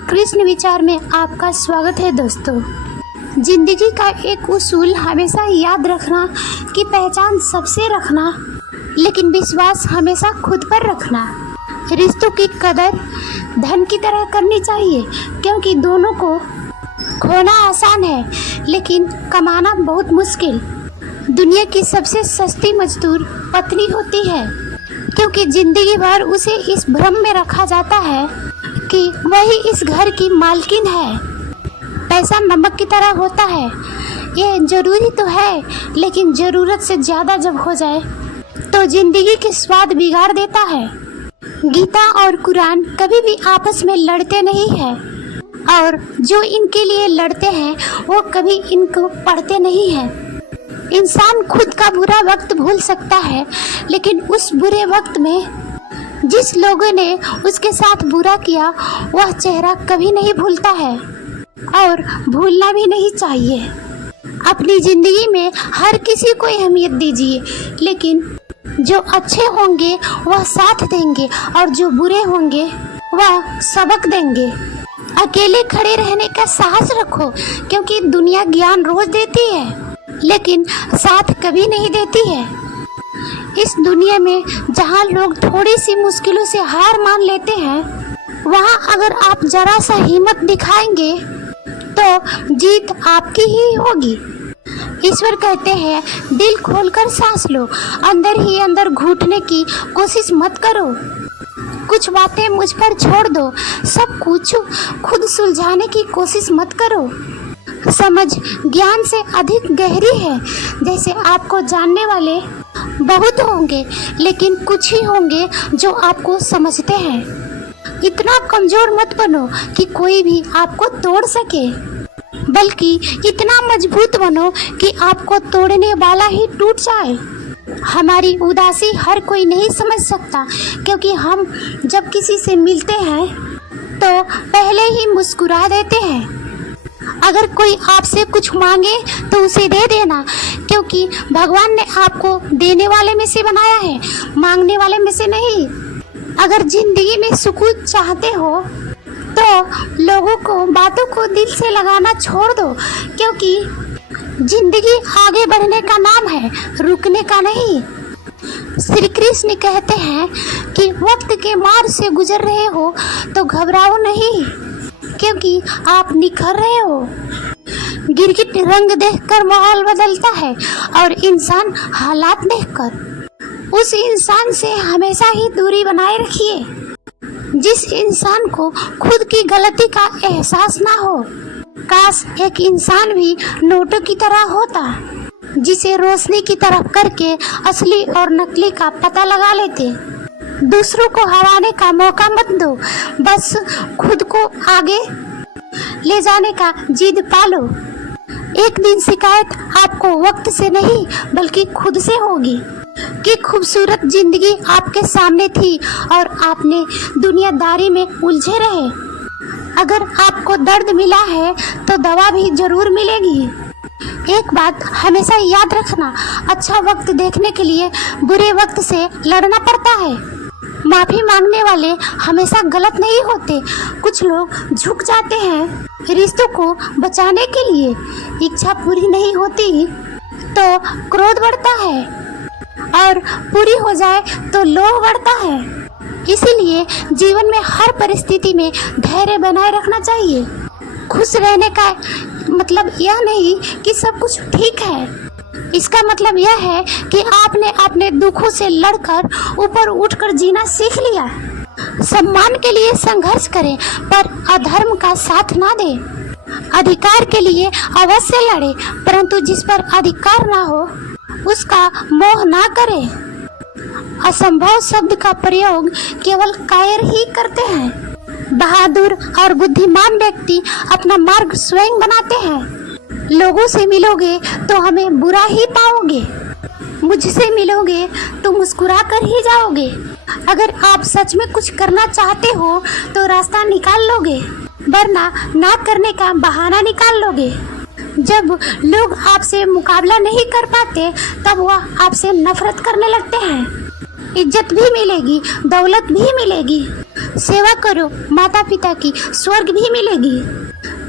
कृष्ण विचार में आपका स्वागत है दोस्तों। जिंदगी का एक उसूल हमेशा याद रखना कि पहचान सबसे रखना, लेकिन विश्वास हमेशा खुद पर रखना। रिश्तों की कदर धन की तरह करनी चाहिए, क्योंकि दोनों को खोना आसान है लेकिन कमाना बहुत मुश्किल। दुनिया की सबसे सस्ती मजदूर पत्नी होती है, क्योंकि जिंदगी भर उसे इस भ्रम में रखा जाता है कि वही इस घर की मालकिन है। पैसा नमक की तरह होता है, ये जरूरी तो है, लेकिन ज़रूरत से ज़्यादा जब हो जाए तो ज़िंदगी के स्वाद बिगाड़ देता है। गीता और कुरान कभी भी आपस में लड़ते नहीं हैं, और जो इनके लिए लड़ते हैं वो कभी इनको पढ़ते नहीं हैं। इंसान खुद का बुरा वक्त भूल सकता है, लेकिन उस बुरे वक्त में जिस लोगों ने उसके साथ बुरा किया वह चेहरा कभी नहीं भूलता है, और भूलना भी नहीं चाहिए। अपनी ज़िंदगी में हर किसी को अहमियत दीजिए, लेकिन जो अच्छे होंगे वह साथ देंगे और जो बुरे होंगे वह सबक देंगे। अकेले खड़े रहने का साहस रखो, क्योंकि दुनिया ज्ञान रोज देती है, लेकिन साथ कभी नहीं देती है। इस दुनिया में जहाँ लोग थोड़ी सी मुश्किलों से हार मान लेते हैं, वहाँ अगर आप जरा सा हिम्मत दिखाएंगे तो जीत आपकी ही होगी। ईश्वर कहते हैं, दिल खोलकर सांस लो, अंदर ही अंदर घुटने की कोशिश मत करो। कुछ बातें मुझ पर छोड़ दो, सब कुछ खुद सुलझाने की कोशिश मत करो। समझ ज्ञान से अधिक गहरी है। जैसे आपको जानने वाले बहुत होंगे, लेकिन कुछ ही होंगे जो आपको समझते हैं। इतना कमजोर मत बनो कि कोई भी आपको तोड़ सके, बल्कि इतना मजबूत बनो कि आपको तोड़ने वाला ही टूट जाए। हमारी उदासी हर कोई नहीं समझ सकता, क्योंकि हम जब किसी से मिलते हैं तो पहले ही मुस्कुरा देते हैं। अगर कोई आपसे कुछ मांगे तो उसे दे देना, क्योंकि भगवान ने आपको देने वाले में से बनाया है, मांगने वाले में से नहीं। अगर जिंदगी में सुकून चाहते हो तो लोगों को, बातों को दिल से लगाना छोड़ दो, क्योंकि जिंदगी आगे बढ़ने का नाम है, रुकने का नहीं। श्री कृष्ण कहते हैं कि वक्त के मार से गुजर रहे हो तो घबराओ नहीं, क्योंकि आप निखर रहे हो। गिरगिट रंग देखकर माहौल बदलता है, और इंसान हालात देखकर। उस इंसान से हमेशा ही दूरी बनाए रखिए जिस इंसान को खुद की गलती का एहसास ना हो। काश एक इंसान भी नोटों की तरह होता, जिसे रोशनी की तरफ करके असली और नकली का पता लगा लेते। दूसरों को हराने का मौका मत दो, बस खुद को आगे ले जाने का जिद पालो। एक दिन शिकायत आपको वक्त से नहीं बल्कि खुद से होगी कि खूबसूरत जिंदगी आपके सामने थी और आपने दुनियादारी में उलझे रहे। अगर आपको दर्द मिला है तो दवा भी जरूर मिलेगी। एक बात हमेशा याद रखना, अच्छा वक्त देखने के लिए बुरे वक्त से लड़ना पड़ता है। माफी मांगने वाले हमेशा गलत नहीं होते। कुछ लोग झुक जाते हैं रिश्तों को बचाने के लिए। इच्छा पूरी नहीं होती तो क्रोध बढ़ता है, और पूरी हो जाए तो लोभ बढ़ता है। इसीलिए जीवन में हर परिस्थिति में धैर्य बनाए रखना चाहिए। खुश रहने का मतलब यह नहीं कि सब कुछ ठीक है, इसका मतलब यह है कि आपने अपने दुखों से लड़कर ऊपर उठकर जीना सीख लिया। सम्मान के लिए संघर्ष करें, पर अधर्म का साथ ना दें। अधिकार के लिए अवश्य लड़े, परंतु जिस पर अधिकार ना हो उसका मोह ना करें। असंभव शब्द का प्रयोग केवल कायर ही करते हैं। बहादुर और बुद्धिमान व्यक्ति अपना मार्ग स्वयं बनाते हैं। लोगों से मिलोगे तो हमें बुरा ही पाओगे, मुझसे मिलोगे तो मुस्कुरा कर ही जाओगे। अगर आप सच में कुछ करना चाहते हो तो रास्ता निकाल लोगे, वरना ना करने का बहाना निकाल लोगे। जब लोग आपसे मुकाबला नहीं कर पाते तब वह आपसे नफरत करने लगते हैं। इज्जत भी मिलेगी, दौलत भी मिलेगी, सेवा करो माता पिता की, स्वर्ग भी मिलेगी।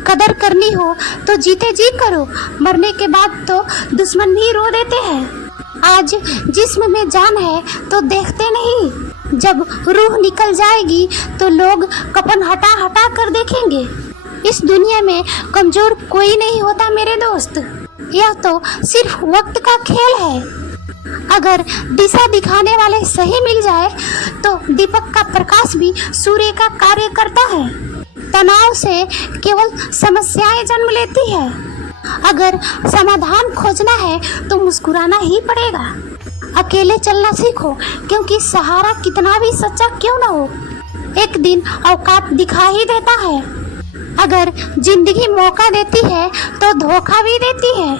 कदर करनी हो तो जीते जी करो, मरने के बाद तो दुश्मन भी रो देते हैं। आज जिस्म में जान है तो देखते नहीं, जब रूह निकल जाएगी तो लोग कफन हटा हटा कर देखेंगे। इस दुनिया में कमजोर कोई नहीं होता मेरे दोस्त, यह तो सिर्फ वक्त का खेल है। अगर दिशा दिखाने वाले सही मिल जाए तो दीपक का प्रकाश भी सूर्य का कार्य करता है। तनाव से केवल समस्याएं जन्म लेती है। अगर समाधान खोजना है तो मुस्कुराना ही पड़ेगा। अकेले चलना सीखो, क्योंकि सहारा कितना भी सच्चा क्यों न हो, एक दिन औकात दिखा ही देता है। अगर जिंदगी मौका देती है तो धोखा भी देती है।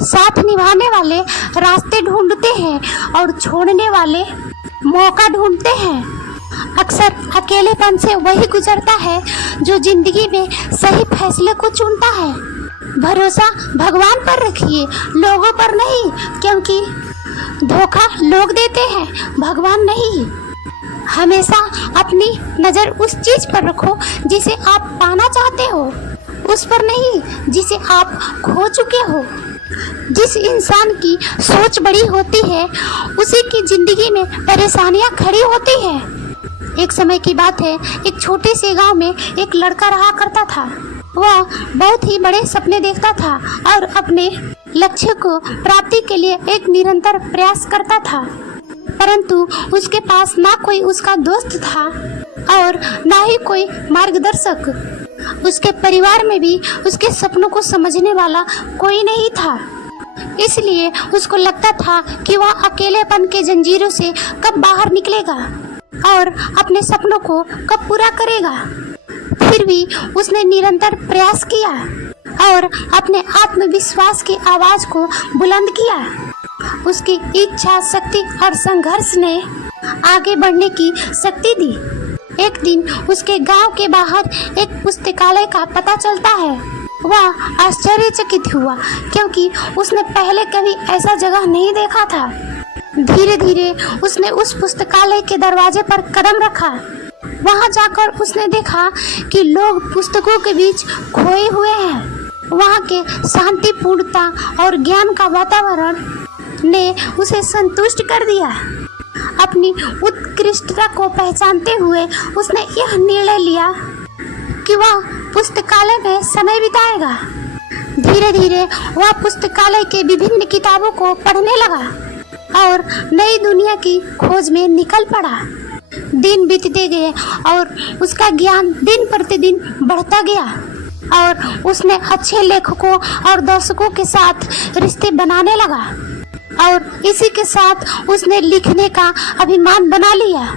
साथ निभाने वाले रास्ते ढूंढते हैं और छोड़ने वाले मौका ढूंढते हैं। अक्सर अकेलेपन से वही गुजरता है जो जिंदगी में सही फैसले को चुनता है। भरोसा भगवान पर रखिए, लोगों पर नहीं, क्योंकि धोखा लोग देते हैं, भगवान नहीं। हमेशा अपनी नज़र उस चीज़ पर रखो जिसे आप पाना चाहते हो, उस पर नहीं जिसे आप खो चुके हो। जिस इंसान की सोच बड़ी होती है उसी की जिंदगी में परेशानियां खड़ी होती है। एक समय की बात है, एक छोटे से गांव में एक लड़का रहा करता था। वह बहुत ही बड़े सपने देखता था और अपने लक्ष्य को प्राप्ति के लिए एक निरंतर प्रयास करता था, परंतु उसके पास ना कोई उसका दोस्त था और ना ही कोई मार्गदर्शक। उसके परिवार में भी उसके सपनों को समझने वाला कोई नहीं था। इसलिए उसको लगता था कि वह अकेलेपन के जंजीरों से कब बाहर निकलेगा और अपने सपनों को कब पूरा करेगा। फिर भी उसने निरंतर प्रयास किया और अपने आत्मविश्वास की आवाज को बुलंद किया। उसकी इच्छा शक्ति और संघर्ष ने आगे बढ़ने की शक्ति दी। एक दिन उसके गांव के बाहर एक पुस्तकालय का पता चलता है। वह आश्चर्यचकित हुआ, क्योंकि उसने पहले कभी ऐसा जगह नहीं देखा था। धीरे धीरे उसने उस पुस्तकालय के दरवाजे पर कदम रखा। वहां जाकर उसने देखा कि लोग पुस्तकों के बीच खोए हुए हैं। वहां के शांतिपूर्णता और ज्ञान का वातावरण ने उसे संतुष्ट कर दिया। अपनी उत्कृष्टता को पहचानते हुए उसने यह निर्णय लिया कि वह पुस्तकालय में समय बिताएगा। धीरे धीरे वह पुस्तकालय के विभिन्न किताबों को पढ़ने लगा और नई दुनिया की खोज में निकल पड़ा। दिन बीतते गए और उसका ज्ञान दिन प्रतिदिन बढ़ता गया और उसने अच्छे लेखकों और दर्शकों के साथ रिश्ते बनाने लगा और इसी के साथ उसने लिखने का अभिमान बना लिया।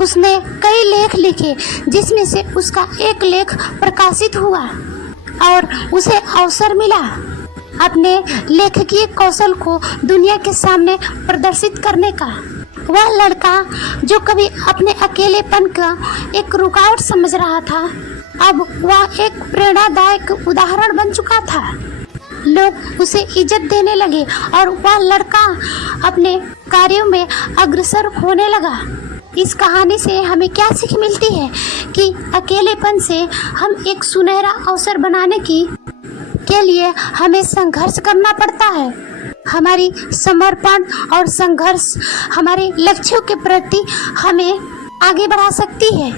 उसने कई लेख लिखे, जिसमें से उसका एक लेख प्रकाशित हुआ और उसे अवसर मिला अपने लेखकीय कौशल को दुनिया के सामने प्रदर्शित करने का। वह लड़का जो कभी अपने अकेलेपन का एक रुकावट समझ रहा था, अब वह एक प्रेरणादायक उदाहरण बन चुका था। लोग उसे इज्जत देने लगे और वह लड़का अपने कार्यों में अग्रसर होने लगा। इस कहानी से हमें क्या सीख मिलती है कि अकेलेपन से हम एक सुनहरा अवसर बनाने के लिए हमें संघर्ष करना पड़ता है। हमारी समर्पण और संघर्ष हमारे लक्ष्यों के प्रति हमें आगे बढ़ा सकती है।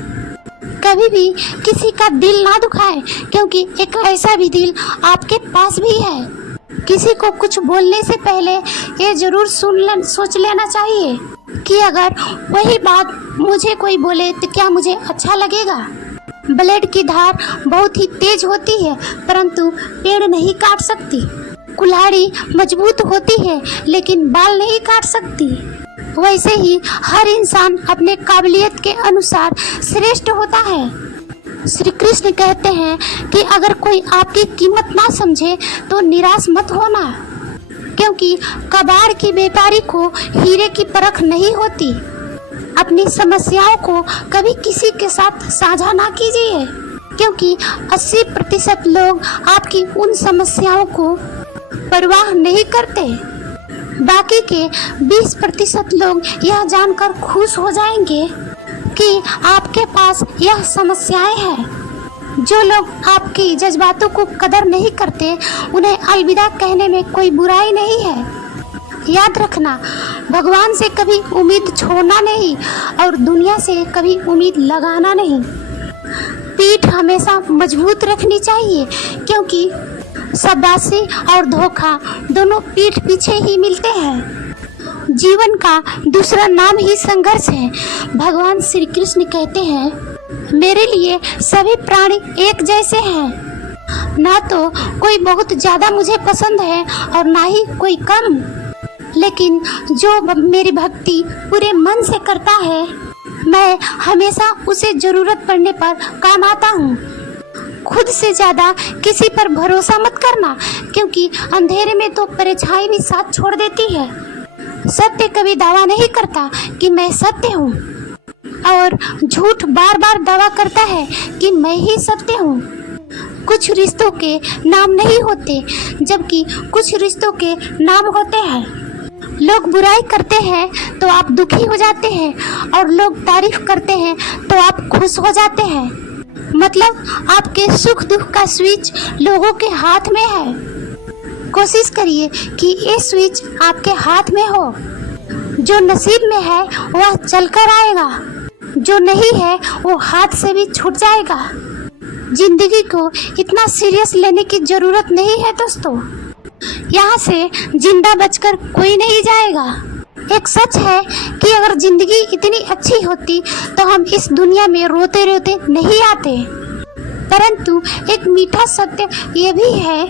कभी भी किसी का दिल ना दुखाएं, क्योंकि एक ऐसा भी दिल आपके पास भी है। किसी को कुछ बोलने से पहले ये जरूर सोच लेना चाहिए कि अगर वही बात मुझे कोई बोले तो क्या मुझे अच्छा लगेगा। ब्लेड की धार बहुत ही तेज होती है, परंतु पेड़ नहीं काट सकती। कुल्हाड़ी मजबूत होती है, लेकिन बाल नहीं काट सकती। वैसे ही हर इंसान अपने काबिलियत के अनुसार श्रेष्ठ होता है। श्री कृष्ण कहते हैं कि अगर कोई आपकी कीमत ना समझे तो निराश मत होना, क्योंकि कबाड़ की व्यापारी को हीरे की परख नहीं होती। अपनी समस्याओं को कभी किसी के साथ साझा ना कीजिए, क्योंकि 80% लोग आपकी उन समस्याओं को परवाह नहीं करते। बाकी के 20% लोग यह जानकर खुश हो जाएंगे कि आपके पास यह समस्याएं हैं। जो लोग आपकी जज्बातों को कदर नहीं करते, उन्हें अलविदा कहने में कोई बुराई नहीं है। याद रखना, भगवान से कभी उम्मीद छोड़ना नहीं और दुनिया से कभी उम्मीद लगाना नहीं। पीठ हमेशा मजबूत रखनी चाहिए, क्योंकि शाबाशी और धोखा दोनों पीठ पीछे ही मिलते हैं। जीवन का दूसरा नाम ही संघर्ष है। भगवान श्री कृष्ण कहते हैं, मेरे लिए सभी प्राणी एक जैसे हैं। ना तो कोई बहुत ज़्यादा मुझे पसंद है और ना ही कोई कम, लेकिन जो मेरी भक्ति पूरे मन से करता है, मैं हमेशा उसे जरूरत पड़ने पर काम आता हूँ। खुद से ज़्यादा किसी पर भरोसा मत करना, क्योंकि अंधेरे में तो परछाई भी साथ छोड़ देती है। सत्य कभी दावा नहीं करता कि मैं सत्य हूँ, और झूठ बार बार दावा करता है कि मैं ही सत्य हूँ। कुछ रिश्तों के नाम नहीं होते, जबकि कुछ रिश्तों के नाम होते हैं। लोग बुराई करते हैं तो आप दुखी हो जाते हैं, और लोग तारीफ करते हैं तो आप खुश हो जाते हैं। मतलब आपके सुख दुख का स्विच लोगों के हाथ में है। कोशिश करिए कि ये स्विच आपके हाथ में हो। जो नसीब में है वह चलकर आएगा, जो नहीं है वो हाथ से भी छूट जाएगा। जिंदगी को इतना सीरियस लेने की जरूरत नहीं है दोस्तों। यहाँ से जिंदा बचकर कोई नहीं जाएगा। एक सच है कि अगर जिंदगी इतनी अच्छी होती तो हम इस दुनिया में रोते रोते नहीं आते। परंतु एक मीठा सत्य ये भी है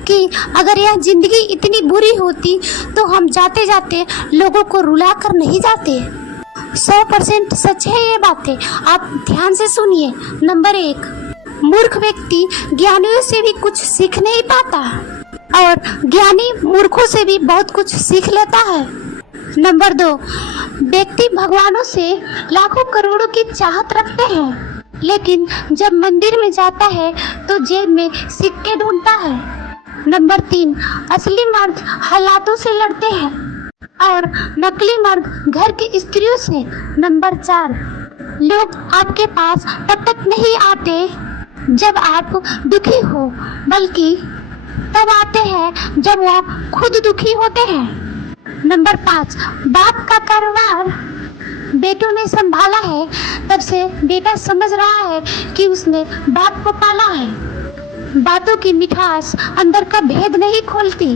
कि अगर यह जिंदगी इतनी बुरी होती तो हम जाते जाते लोगों को रुला कर नहीं जाते। 100% सच है ये बातें, आप ध्यान से सुनिए। नंबर 1, मूर्ख व्यक्ति ज्ञानियों से भी कुछ सीख नहीं पाता, और ज्ञानी मूर्खों से भी बहुत कुछ सीख लेता है। नंबर 2, व्यक्ति भगवानों से लाखों करोड़ों की चाहत रखते हैं, लेकिन जब मंदिर में जाता है तो जेब में सिक्के ढूंढता है। नंबर 3, असली मर्द हालातों से लड़ते हैं और नकली मर्द घर की स्त्रियों से। नंबर 4, लोग आपके पास तब तक नहीं आते जब आप दुखी हो, बल्कि तब आते हैं जब वो खुद दुखी होते हैं। नंबर 5, बाप का कारोबार बेटों ने संभाला है, तब से बेटा समझ रहा है कि उसने बाप को पाला है। बातों की मिठास अंदर का भेद नहीं खोलती।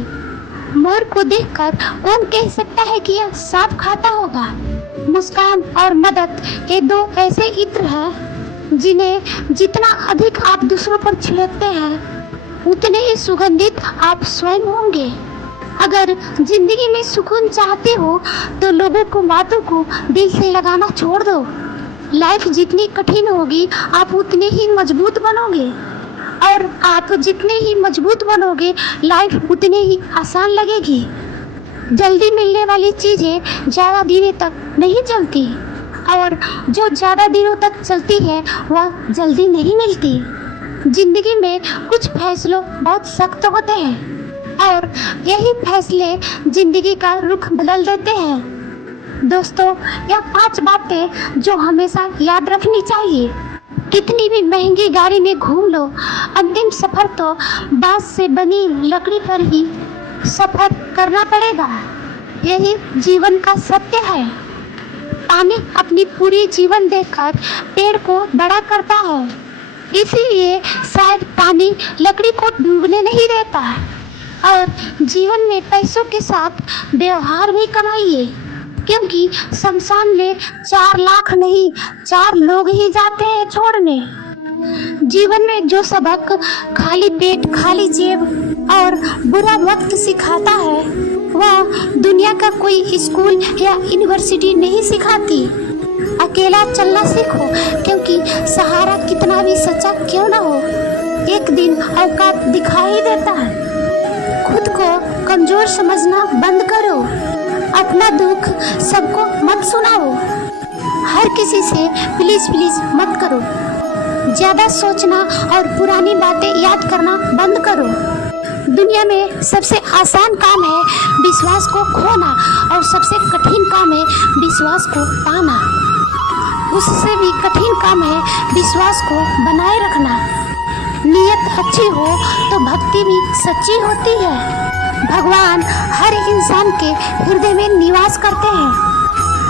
मोर को देखकर कौन कह सकता है कि यह सांप खाता होगा। मुस्कान और मदद ये दो ऐसे इत्र हैं जिन्हें जितना अधिक आप दूसरों पर छिड़कते हैं, उतने ही सुगंधित आप स्वयं होंगे। अगर जिंदगी में सुकून चाहते हो तो लोगों को बातों को दिल से लगाना छोड़ दो। लाइफ जितनी कठिन होगी आप उतने ही मजबूत बनोगे, और आप जितने ही मजबूत बनोगे लाइफ उतने ही आसान लगेगी। जल्दी मिलने वाली चीज़ें ज़्यादा दिनों तक नहीं चलती, और जो ज़्यादा दिनों तक चलती है वह जल्दी नहीं मिलती। जिंदगी में कुछ फैसले बहुत सख्त होते हैं, और यही फैसले जिंदगी का रुख बदल देते हैं। दोस्तों, यह 5 बातें जो हमेशा याद रखनी चाहिए। कितनी भी महंगी गाड़ी में घूम लो, अंतिम सफर तो बांस से बनी लकड़ी पर ही सफर करना पड़ेगा। यही जीवन का सत्य है। पानी अपनी पूरी जीवन देकर पेड़ को बड़ा करता है, इसीलिए शायद पानी लकड़ी को डूबने नहीं देता। और जीवन में पैसों के साथ व्यवहार भी कमाइए, क्योंकि शमशान में 4 लाख नहीं 4 लोग ही जाते हैं छोड़ने। जीवन में जो सबक खाली पेट, खाली जेब और बुरा वक्त सिखाता है, वह दुनिया का कोई स्कूल या यूनिवर्सिटी नहीं सिखाती। अकेला चलना सीखो, क्योंकि सहारा कितना भी सच्चा क्यों ना हो, एक दिन औकात दिखाई देता है। खुद को कमजोर समझना बंद करो। अपना दुख सबको मत सुनाओ। हर किसी से प्लीज प्लीज मत करो। ज्यादा सोचना और पुरानी बातें याद करना बंद करो। दुनिया में सबसे आसान काम है विश्वास को खोना, और सबसे कठिन काम है विश्वास को पाना। उससे भी कठिन काम है विश्वास को बनाए रखना। नीयत अच्छी हो तो भक्ति भी सच्ची होती है। भगवान हर इंसान के हृदय में निवास करते हैं।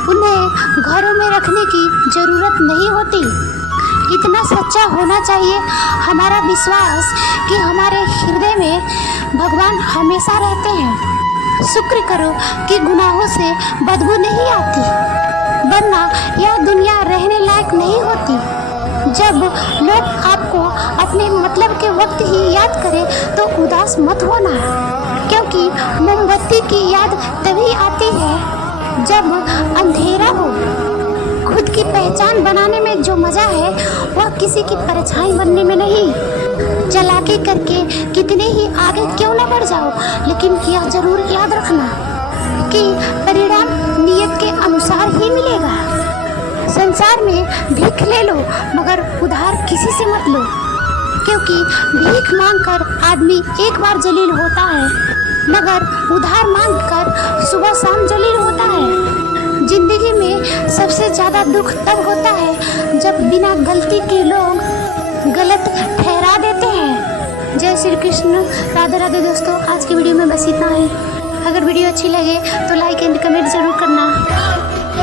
उन्हें घरों में रखने की जरूरत नहीं होती। इतना सच्चा होना चाहिए हमारा विश्वास कि हमारे हृदय में भगवान हमेशा रहते हैं। शुक्र करो कि गुनाहों से बदबू नहीं आती, वरना यह दुनिया रहने लायक नहीं होती। जब लोग आपको अपने मतलब के वक्त ही याद करें तो उदास मत होना, क्योंकि मोमबत्ती की याद तभी आती है जब अंधेरा हो। खुद की पहचान बनाने में जो मजा है वह किसी की परछाई बनने में नहीं। चालाकी करके कितने ही आगे क्यों न बढ़ जाओ, लेकिन यह जरूर याद रखना कि परिणाम नियत के अनुसार ही मिलेगा। संसार में भीख ले लो मगर उधार किसी से मत लो, क्योंकि भीख मांगकर आदमी एक बार जलील होता है, मगर उधार मांगकर सुबह शाम जलील होता है। जिंदगी में सबसे ज़्यादा दुख तब होता है जब बिना गलती के लोग गलत ठहरा देते हैं। जय श्री कृष्ण, राधे राधे। दोस्तों, आज की वीडियो में बस इतना है। अगर वीडियो अच्छी लगे तो लाइक एंड कमेंट जरूर करना।